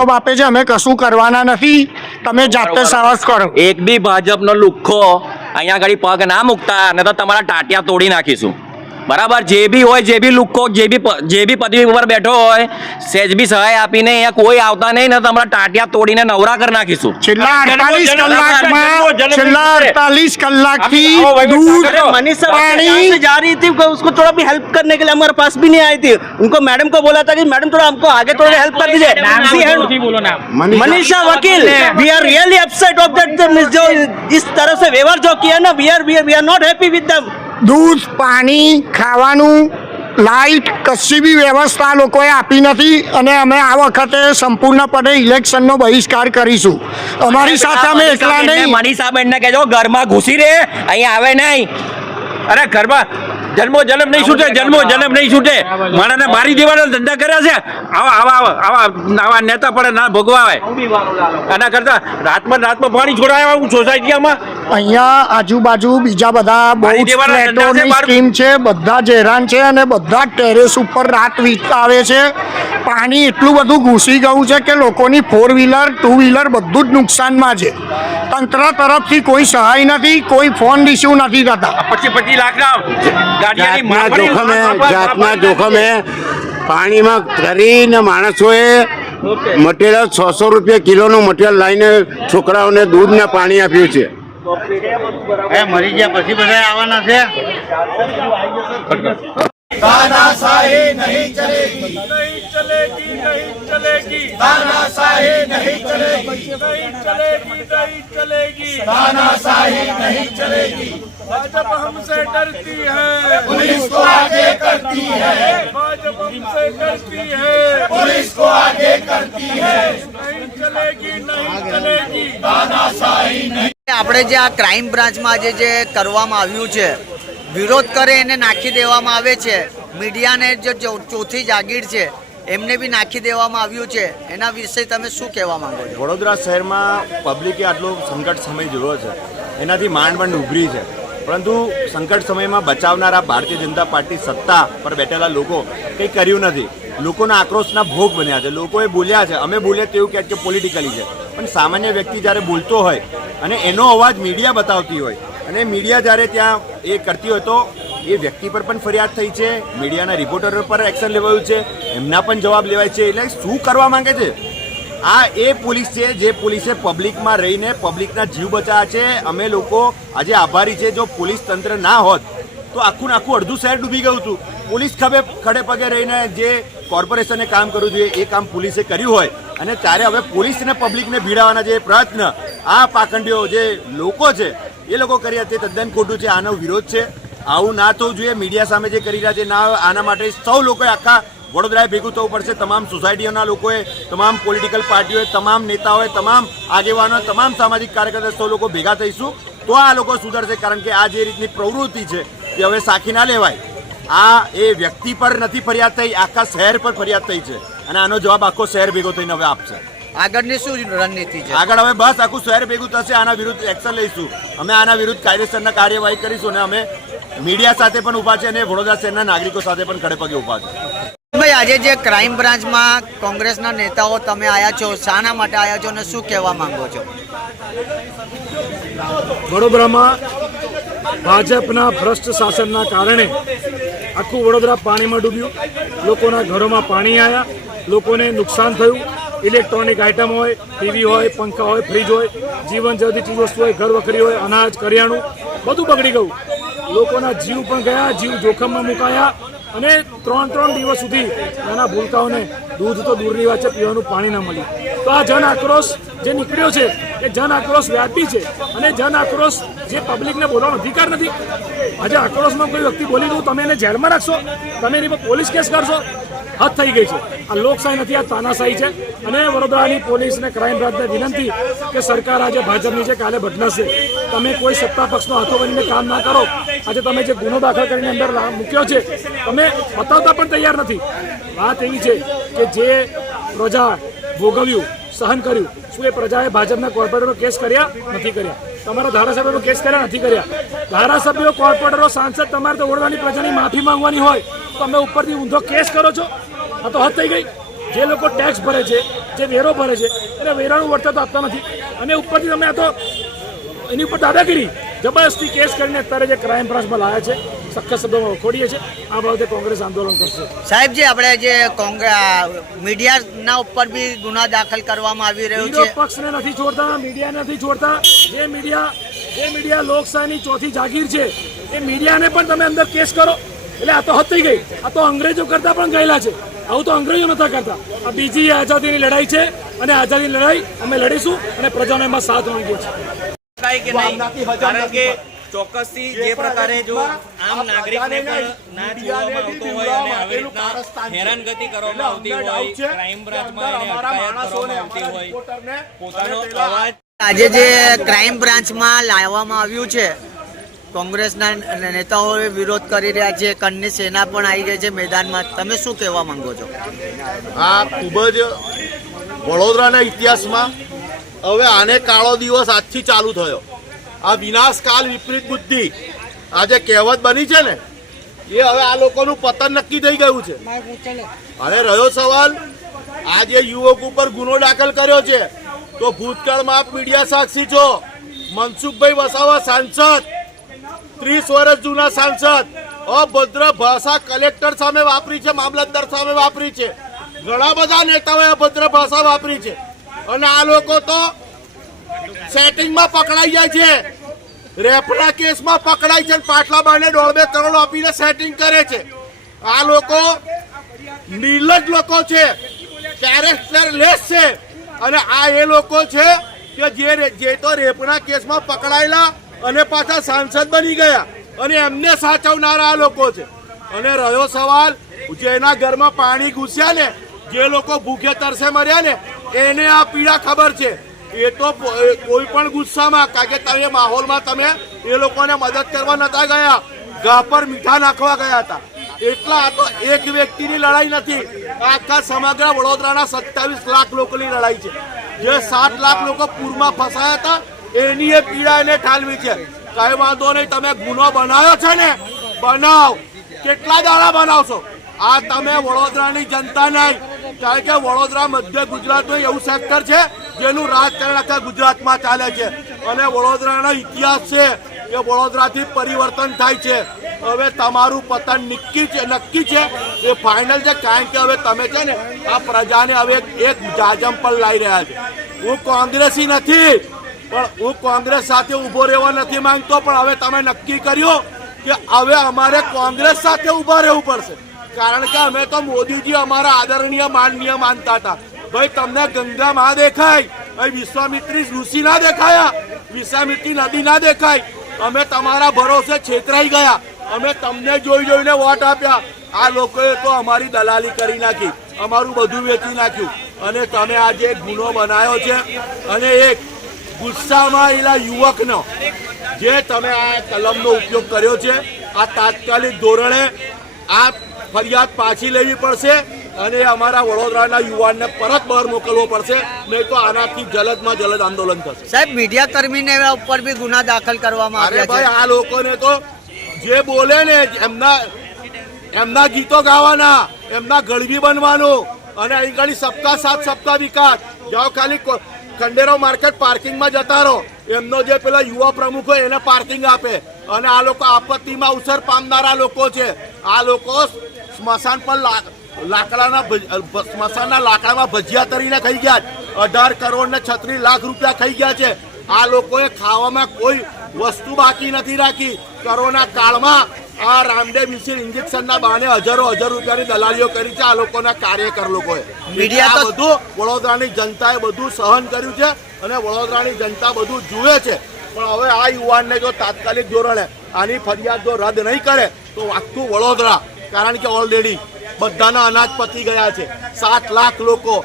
જવાબ આપે છે અમે કશું કરવાના નથી. તમે જાતે સાહસ કરો. એક બી ભાજપનો લુખ્ખો અહીંયા આગળ પગ ના મૂકતા અને તો તમારા ટાટિયા તોડી નાખીશું. બરાબર જે બી હોય જે બી લુખ્ખો જે બી પ- જે બી પદવી ઉપર બેઠો હોય સેજ બી સહાય આપીને અહીંયા કોઈ આવતા નહીં ને તમારા ટાટિયા તોડીને નવરા કરી નાખીશું છેલ્લા અડતાલીસ જન્મો, કલાકમાં જન્મો, છેલ્લા જન્મો. અડતાલીસ કલાકથી आओ भाई, દૂધ अरे मनीषा पानी- यहाँ से जा रही थी उसको थोड़ा भी हेल्प करने के लिए हमारे पास भी नहीं आई थी उनको मैडम को बोला था कि मैडम थोड़ा हमको आगे थोड़ा हेल्प कर दीजिए See, and- Manisha Vakil we are really upset of that जो इस तरह से व्यवहार जो किया ना we are we are not happy with them દૂધ પાણી ખાવાનું લાઇટ કશી બી વ્યવસ્થા લોકોએ આપી નથી અને અમે આ વખતે સંપૂર્ણપણે ઇલેક્શનનો બહિષ્કાર કરીશું. અમારી સાથે અમે એકલા નહીં. મનીષાબેન ને કહેજો ઘરમાં ઘૂસી રહે અહીંયા આવે નહીં. અરે ઘરમાં જન્મો જન્મ નહીં છૂટે જન્મો જન્મ નહીં છૂટે. માણસને મારી દેવાના ધંધા કર્યા છે? આવા આવા આવા આવા નેતા પડે ના ભોગવાવે. આના કરતા રાતમાં રાતમાં પાણી છોડાય હું સોસાયટીમાં અહીંયા આજુબાજુ બીજા બધા બહુ ફ્લેટોની સ્કીમ છે બધા જ હેરાન છે અને બધા ટેરેસ ઉપર રાત વીતતા આવે છે. પાણી એટલું બધું ઘૂસી ગયું છે કે લોકોની ફોર વ્હીલર ટુ વ્હીલર બધું જ નુકસાનમાં છે. તંત્ર તરફથી કોઈ સહાય નથી કોઈ ફોન રિસીવ નથી થતા. પચીસ પચીસ લાખના જોખમે જાતના જોખમે પાણીમાં કરીને માણસોએ મટીરિયલ છસો રૂપિયા કિલોનું મટીરિયલ લાવીને છોકરાઓને દૂધને પાણી આપ્યું છે. એ મરી ગયા પછી બધા આવવાના છે? भाजपा हमसे डरती है पुलिस को आगे करती है भाजपा हमसे डरती है पुलिस को आगे करती है नहीं चलेगी नहीं चलेगी આપણે જે આ ક્રાઇમ બ્રાન્ચમાં આજે જે કરવામાં આવ્યું છે વિરોધ કરે એને નાખી દેવામાં આવે છે. મીડિયાને જે ચોથી જાગીર છે, એમને બી નાખી દેવામાં આવ્યું છે. એના વિશે તમે શું કહેવા માંગો છો? વડોદરા શહેરમાં પબ્લિકે આટલો સંકટ સમય જોયો છે. એનાથી માંડમંડ માંડ ઉભરી છે. પરંતુ સંકટ સમયમાં બચાવનારા ભારતીય જનતા પાર્ટી સત્તા પર બેઠેલા લોકો કંઈ કર્યું નથી. લોકોના આક્રોશના ભોગ બન્યા છે. લોકોએ બોલ્યા છે, અમે બોલ્યા તેવું કહે કે પોલિટિકલી છે. પણ સામાન્ય વ્યક્તિ જ્યારે બોલતો હોય અને એનો અવાજ મીડિયા બતાવતી હોય અને મીડિયા જ્યારે ત્યાં એ કરતી હોય તો એ વ્યક્તિ પર પણ ફરિયાદ થઈ છે, મીડિયાના રિપોર્ટર પર એક્શન લેવાયું છે, એમના પણ જવાબ લેવાય છે. એટલે શું કરવા માંગે છે? આ એ પોલીસ છે જે પોલીસે પબ્લિકમાં રહીને પબ્લિકના જીવ બચાવ્યા છે. અમે લોકો આજે આભારી છે. જો પોલીસ તંત્ર ના હોત, તો આખું આખું અડધું શહેર ડૂબી ગયું હતું. પોલીસ ખભે, ખડે પગે રહીને જે કોર્પોરેશને કામ કરવું જોઈએ એ કામ પોલીસે કર્યું હોય. અને ત્યારે હવે પોલીસને પબ્લિકને ભીડાવાના જે પ્રયત્ન, આ પાખંડીઓ જે લોકો છે એ લોકો કર્યા તે તદ્દન ખોટું છે, આનો વિરોધ છે. આવું ના થવું જોઈએ. મીડિયા સામે જે કરી રહ્યા છે, ના આના માટે સૌ લોકોએ આખા વડોદરાએ ભેગું થવું પડશે. તમામ સોસાયટીઓના લોકોએ, તમામ પોલિટિકલ પાર્ટીઓએ, તમામ નેતાઓએ, તમામ આગેવાનો, તમામ સામાજિક કાર્યકર્તા સૌ લોકો ભેગા થઈશું. તો આ લોકો સુધરશે, કારણ કે આ જે રીતની પ્રવૃત્તિ છે, એ હવે સાખી ના લેવાય. આ એ વ્યક્તિ પર નથી ફરિયાદ થઈ, આખા શહેર પર ફરિયાદ થઈ છે. અને આનો જવાબ આખો શહેર ભેગો થઈને હવે આપશે. આગળની શું રણનીતિ છે? આગળ હવે બસ આખું શહેર ભેગું થશે આના વિરુદ્ધ એક્શન લઈશું. અમે આના વિરુદ્ધ કાયદેસરના કાર્યવાહી કરીશું અને અમે મીડિયા સાથે પણ ઊભા છે અને વડોદરા શહેરના નાગરિકો સાથે પણ ખડે પગે ઊભા છે. ભાઈ આજે જે ક્રાઇમ બ્રાન્ચમાં કોંગ્રેસના નેતાઓ તમે આયા છો શાના માટે આયા છો અને શું કહેવા માંગો છો? વડોદરામાં ભાજપના ભ્રષ્ટ શાસનના કારણે આખું વડોદરા પાણીમાં ડૂબ્યું. લોકોના ઘરોમાં પાણી આવ્યા લોકોને નુકસાન થયું. ઇલેક્ટ્રોનિક આઇટમ હોય, ટીવી હોય, પંખા હોય, ફ્રીજ હોય, જીવન જરૂરી ચીજવસ્તુ હોય, ઘર વખરી હોય, અનાજ, કરિયાણું, બધું બગડી ગયું. લોકોના જીવ પણ ગયા, જીવ જોખમમાં મુકાયા અને ત્રણ ત્રણ દિવસ સુધી નાના ભૂલકાઓને દૂધ તો દૂરની વાત છે, પીવાનું પાણી ના મળ્યું. તો આ જન આક્રોશ જે નીકળ્યો છે, એ જન આક્રોશ વ્યાપી છે અને જન આક્રોશ જે પબ્લિકને બોલવાનો અધિકાર નથી. આજે આક્રોશમાં કોઈ વ્યક્તિ બોલી દઉં, તમે એને જેલમાં રાખશો, તમે એની પર પોલીસ કેસ કરશો હદ થઈ ગઈ છે. આ લોકશાહી નથી, આ તાનાશાહી છે. અને વડોદરાની પોલીસ અને ક્રાઇમ બ્રાન્ચને વિનંતી કે સરકાર આજે ભાજપની છે કાલે બદલાશે તમે કોઈ સત્તા પક્ષનો હાથો બનીને કામ ના કરો. આજે તમે જે ગુનો દાખલ કરીને અંદર મૂક્યો છે, તમે બતાવતા પણ તૈયાર નથી. વાત એવી છે કે જે પ્રજા ભોગવ્યું, સહન કર્યું, શું એ પ્રજાએ ભાજપના કોર્પોરેટરો કેસ કર્યા? નથી કર્યા. તમારા ધારાસભ્યોનો કેસ કર્યા? નથી કર્યા. ધારાસભ્યો, કોર્પોરેટરો, સાંસદ તમારે તો વડોદરાની પ્રજાની માફી માંગવાની હોય. તમે ઉપરથી ઊંધો કેસ કરો છો? આ તો હદ થઈ ગઈ. જે લોકો ટેક્સ ભરે છે જે વેરો ભરે છે એને વેરાનું વળતર તો આપતા નથી. અને ઉપરથી તમે આ તો એની ઉપર દાદાગીરી જબરદસ્તી કેસ કરીને અત્યારે જે ક્રાઇમ બ્રાન્ચમાં લાયા છે સખત શબ્દોમાં વખોડીએ છે આ બાબતે કોંગ્રેસ આંદોલન કરશે. સાહેબ જે આપણે જે કોંગ્રેસ મીડિયાના ઉપર બી ગુના દાખલ કરવામાં આવી રહ્યું છે. પક્ષને નથી છોડતા મીડિયા નથી છોડતા. જે મીડિયા જે મીડિયા લોકશાહીની ચોથી જાગીર છે એ મીડિયાને પણ તમે અંદર કેસ કરો. એટલે આ તો હદ થઈ ગઈ. આ તો અંગ્રેજો કરતા પણ ગયેલા છે. આવું તો અંગ્રેજો નતા કરતા. આ બીજી આઝાદીની લડાઈ છે અને આઝાદીની લડાઈ અમે લડીશું અને પ્રજાનો એમાં સાથ માંગીએ છીએ. કારણ કે ચોક્કસથી જે પ્રકારે જો આમ નાગરિકને પણ ના જોવામાં આવતો હોય અને આવી રીતના હેરાનગતિ કરવામાં આવતી હોય ક્રાઇમ બ્રાન્ચમાં એને અટકાયત કરવામાં આવતી હોય. પોતાનો અવાજ આજે જે ક્રાઇમ બ્રાન્ચમાં લાવવામાં આવ્યું છે કોંગ્રેસના નેતાઓએ વિરોધ કરી રહ્યા છે. કન્ની સેના પણ આવી ગઈ છે મેદાનમાં. તમે શું કહેવા માંગો છો? આ ખૂબ જ વડોદરાના ઇતિહાસમાં હવે આને કાળો દિવસ આજથી ચાલુ થયો. આ વિનાશકાલ વિપરીત બુદ્ધિ આ જે કહેવત બની છે ને, એ હવે આ લોકોનું પતન નક્કી થઈ ગયું છે. અને રહ્યો સવાલ, આ જે યુવક ઉપર ગુનો દાખલ કર્યો છે, તો ભૂતકાળમાં આપ મીડિયા સાક્ષી છો. મનસુખભાઈ વસાવા સાંસદ ત્રીસ વર્ષ જૂના સાંસદ. અભદ્ર ભાષા કલેક્ટર સામે વાપરી છે, મામલતદાર સામે વાપરી છે. ઘણા બધા નેતાઓએ અભદ્ર ભાષા વાપરી છે. અને આ લોકો તો સેટિંગમાં પકડાઈ જાય છે. રેપના કેસમાં પકડાય છે પાટલા બાને દોઢ બે કરોડ આપીને સેટિંગ કરે છે. આ લોકો નીલજ લોકો છે. કેરેક્ટરલેસ છે. અને આ એ લોકો છે કે જે જે તો રેપના કેસમાં પકડાયેલા અને પાછા સાંસદ બની ગયા. અને એમને સાચવનારા આ લોકો છે. અને રહ્યો સવાલ જેના ઘરમાં પાણી ઘૂસ્યા ને, જે લોકો ભૂખે તરસે મર્યા ને, એને આ પીડા ખબર છે. એ તો કોઈ પણ ગુસ્સામાં, કારણ કે તમે માહોલમાં તમે, એ લોકોને મદદ કરવા નતા ગયા. ઘા પર મીઠા નાખવા ગયા હતા. એટલા આ તો એક વ્યક્તિની લડાઈ નથી. આખા સમગ્ર વડોદરાના સત્તાવીસ લાખ લોકોની લડાઈ છે. જે સાત લાખ લોકો પૂરમાં ફસાયા હતા એની એ પીડા એને ઠાલવી છે. કઈ વાંધો નહીં, તમે ગુનો બનાવ્યો છે ને, બનાવ. કેટલા દાડા બનાવશો? આ તમે વડોદરાની જનતા નહીં. કારણ કે વડોદરા મધ્ય ગુજરાતનું એવું સેક્ટર છે, જેનું રાજકારણ આખા ગુજરાતમાં ચાલે છે. અને વડોદરાનો ઇતિહાસ છે એ વડોદરાથી પરિવર્તન થાય છે. હવે તમારું પતન નક્કી છે નક્કી છે. એ ફાઇનલ છે, કારણ કે હવે તમે છે ને, આ પ્રજાને હવે એક- જાજમ પર લાવી રહ્યા છે. હું કોંગ્રેસી નથી. પણ હું કોંગ્રેસ સાથે ઊભો રહેવા નથી માંગતો, પણ હવે તમે નક્કી કર્યું કે હવે અમારે કોંગ્રેસ સાથે ઊભા રહેવું પડશે. કારણ કે અમે તો મોદીજી અમારા આદરણીય માનનીય માનતા હતા. ભાઈ, તમને ગંગા માં દેખાય, ભાઈ, વિશ્વામિત્રી ઋષિ ના દેખાયા, વિશ્વામિત્રી નદી ના દેખાય. અમે તમારા ભરોસે છેતરાઈ ગયા. અમે તમને જોઈ જોઈને વોટ આપ્યા. આ લોકોએ તો અમારી દલાલી કરી નાખી, અમારું બધું વેચી નાખ્યું. અને તમે આજે ગુનો બનાવ્યો છે. અને એક ગુસ્સામાં એલા યુવકનો. જે તમે આ કલમનો ઉપયોગ કર્યો છે આ તાત્કાલિક ધોરણે આ ફરિયાદ પાછી લેવી પડશે અને અમારા વડોદરાના યુવાનને પરત બહાર મોકલવો પડશે નહીં તો આનાથી જલદમાં જલદ આંદોલન થશે. સાહેબ મીડિયા કર્મીને ઉપર બી ગુના દાખલ કરવામાં આવે ભાઈ આ લોકોને તો જે બોલે ને એમના એમના ગીતો ગાવાના એમના ગળવી બનવાનું અને અહીં ઘડી સપ્તાહ સાત સપ્તાહ વિકાસ. જાઓ ખાલી કો- ખંડેરો માર્કેટ પાર્કિંગમાં જતા રહો. એમનો જે પેલા યુવા પ્રમુખ હોય એને પાર્કિંગ આપે. અને આ લોકો આપત્તિમાં અવસર પામનારા લોકો છે. આ લોકો સ્મશાન પર લાકડાના સ્મશાનના લાકડામાં ભજીયા તરીને ખાઈ ગયા. અઢાર કરોડ ને છત્રીસ લાખ રૂપિયા ખાઈ ગયા છે. આ લોકોએ ખાવામાં કોઈ વસ્તુ બાકી નથી રાખી. કોરોના કાળમાં આ રામદેવ મિસિર ઇન્જેક્શનના બહાને હજારો હજાર રૂપિયાની દલાલીઓ કરી છે. આ લોકોના કાર્યકર લોકોએ. મીડિયા તો- બધું વડોદરાની જનતાએ બધું સહન કર્યું છે અને વડોદરાની જનતા બધું જુએ છે. પણ હવે આ યુવાનને જો તાત્કાલિક ધોરણે આની ફરિયાદ જો રદ નહીં કરે તો આખું વડોદરા. કારણ કે ઓલરેડી બધાના અનાજ પતી ગયા છે. સાત લાખ લોકો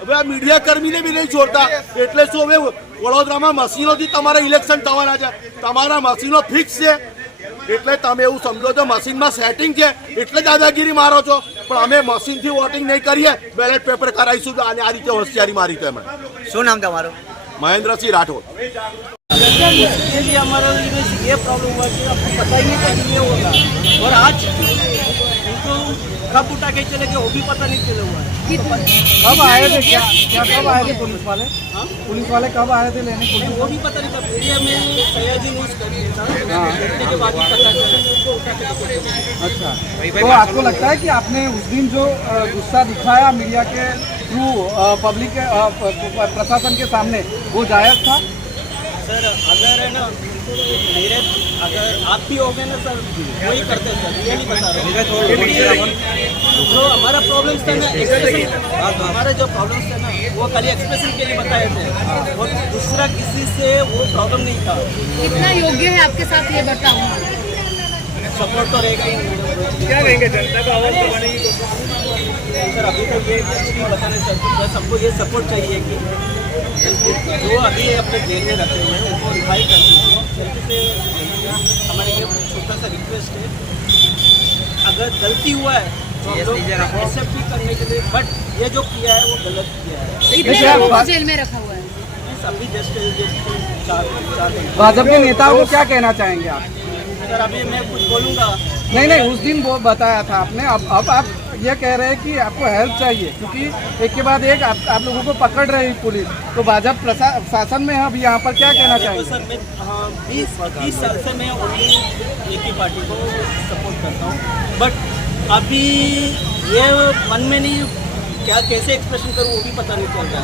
હવે આ મીડિયા કર્મીને બી નહીં છોડતા એટલે શું હવે વડોદરામાં મશીનોથી તમારે ઇલેક્શન થવાના છે તમારા મશીનો ફિક્સ છે એટલે તમે એવું સમજો છો મશીનમાં સેટિંગ છે એટલે દાદાગીરી મારો છો પણ અમે મશીનથી વોટિંગ નહીં કરીએ બેલેટ પેપર કરાવીશું તો આને આ રીતે હોશિયારી મારી તો એમણે શું નામ તમારું મહેન્દ્રસિંહ રાઠોડ इसके लिए हमारा ये प्रॉब्लम हुआ कि आपको पता ही नहीं था कि ये होगा और आज उनको कब उठा के चले गए वो भी पता नहीं चला हुआ है। कब आए थे क्या? क्या कब आए थे पुलिस वाले? पुलिस वाले कब आए थे लेने? पुलिस वो भी पता नहीं था। मीडिया में सयाजी न्यूज़ कर देखने के बाद पता। अच्छा। तो आपको लगता है कि आपने उस दिन जो गुस्सा दिखाया मीडिया के थ्रू पब्लिक प्रशासन के सामने वो जायज़ था? सर अगर है ना मेरे अगर आप भी हो गए ना सर वही करते सर रियली बता रहे हो जो हमारा प्रॉब्लम था ना एक्सप्रेशन हमारा जो प्रॉब्लम था ना वो खाली एक्सप्रेशन के लिए बताए थे और दूसरा किसी से वो प्रॉब्लम नहीं था कितना योग्य है आपके साथ ये बर्ताव सपोर्ट तो रहेगा ही नहीं क्या कहेंगे जनता को आवाज़ दबाने की सर अभी तो ये बताने सर बस हमको ये सपोर्ट चाहिए कि जो अभी अपने जेल में रखे हुए हैं उनको रिहाई कर दीजिए जल्दी से जल्दी हमारे ये छोटा सा रिक्वेस्ट है। अगर गलती हुआ है तो हम लोग एक्सेप्ट भी करने के लिए बट ये जो किया है वो गलत किया है। जेल में रखा हुआ है। अभी जस्ट चार चार घंटे। भाजपा के नेताओं को क्या कहना चाहेंगे आप? सर अभी मैं कुछ बोलूँगा नहीं नहीं उस दिन वो बताया था आपने। अब अब आप ये कह रहे हैं कि आपको हेल्प चाहिए क्योंकि एक के बाद एक आप, आप लोगों को पकड़ रही पुलिस। तो भाजपा शासन में है अब यहाँ पर क्या कहना तो चाहेंगे? सर मैं हाँ, बीस बीस साल से मैं ओनली एक ही पार्टी को सपोर्ट करता हूँ। बट अभी ये मन में नहीं क्या कैसे एक्सप्रेशन करूँ वो भी पता नहीं चल रहा।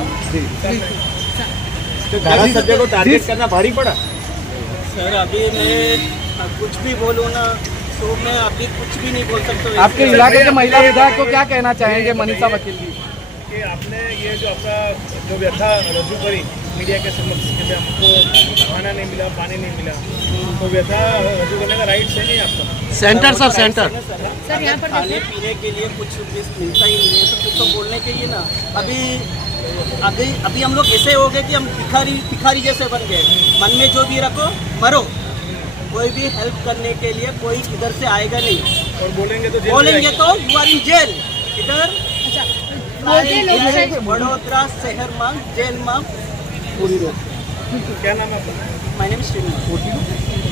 धारासभ्य को टारगेट करना भारी पड़ा। सर अभी मैं कुछ भी बोलूँ ना तो मैं अभी कुछ भी नहीं बोल सकता आपके इलाके के महिला विधायक को क्या कहना चाहेंगे मनीषा वकील जी? कि आपने ये जो आपका जो व्यथा रजू करी मीडिया के समक्ष जैसे हमको खाना नहीं मिला पानी नहीं मिला तो व्यथा रजू करने का राइट है नहीं आपका? सेंटर सर सेंटर सर यहाँ पर खाने पीने के लिए कुछ मिलता ही नहीं है तो तो बोलने के लिए ना। अभी अभी अभी हम लोग ऐसे हो गए कि हम भिखारी भिखारी जैसे बन गए। मन में जो भी रखो मरो। कोई भी हेल्प करने के लिए कोई इधर से आएगा नहीं और बोलेंगे तो जेल में बोलेंगे तो यू आर इन जेल इधर मोदी लोग से વડોદરા શહેરમાં જેલમાં क्या नाम है आपका માય નેમ શ્રીનિવાસ